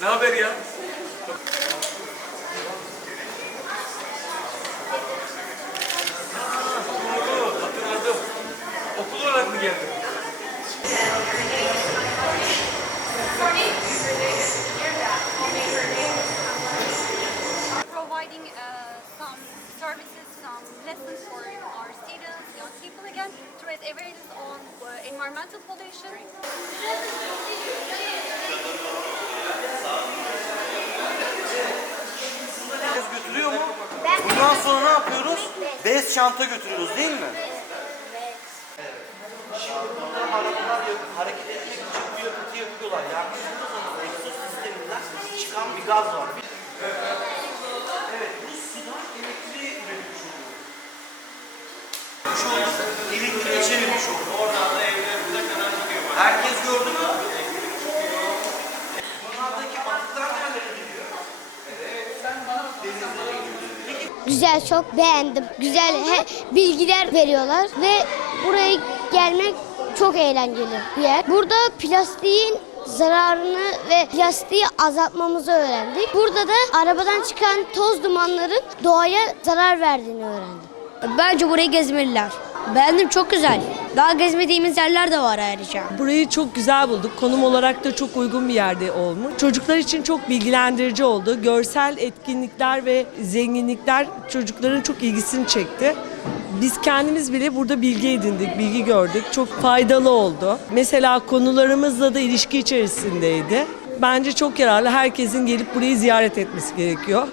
Ne haber ya? Uh, lessons for our students, young people again, to raise awareness on uh, environmental pollution. Götürüyor mu? Bundan sonra ne yapıyoruz? Bez çanta götürüyoruz değil mi? Şimdi burada arabalar yak- hareket etmek için bu yakıtı yakıyorlar. Yaklaştığınız zaman egzoz sisteminden çıkan bir gaz var. Evet, bu sudan elektriği üretmiş oluyor. Şu an elektriğe çevirmiş oluyor. Oradan da gidiyor. Herkes gördü mü? Bunlardaki atıklar nerelere gidiyor? Güzel çok beğendim. Güzel he- bilgiler veriyorlar ve buraya gelmek çok eğlenceli bir yer. Burada plastiğin zararını ve plastiği azaltmamızı öğrendik. Burada da arabadan çıkan toz dumanların doğaya zarar verdiğini öğrendim. Bence burayı gezmeliler. Beğendim çok güzel. Daha gezmediğimiz yerler de var ayrıca. Burayı çok güzel bulduk. Konum olarak da çok uygun bir yerde olmuş. Çocuklar için çok bilgilendirici oldu. Görsel etkinlikler ve zenginlikler çocukların çok ilgisini çekti. Biz kendimiz bile burada bilgi edindik, bilgi gördük. Çok faydalı oldu. Mesela konularımızla da ilişki içerisindeydi. Bence çok yararlı. Herkesin gelip burayı ziyaret etmesi gerekiyor.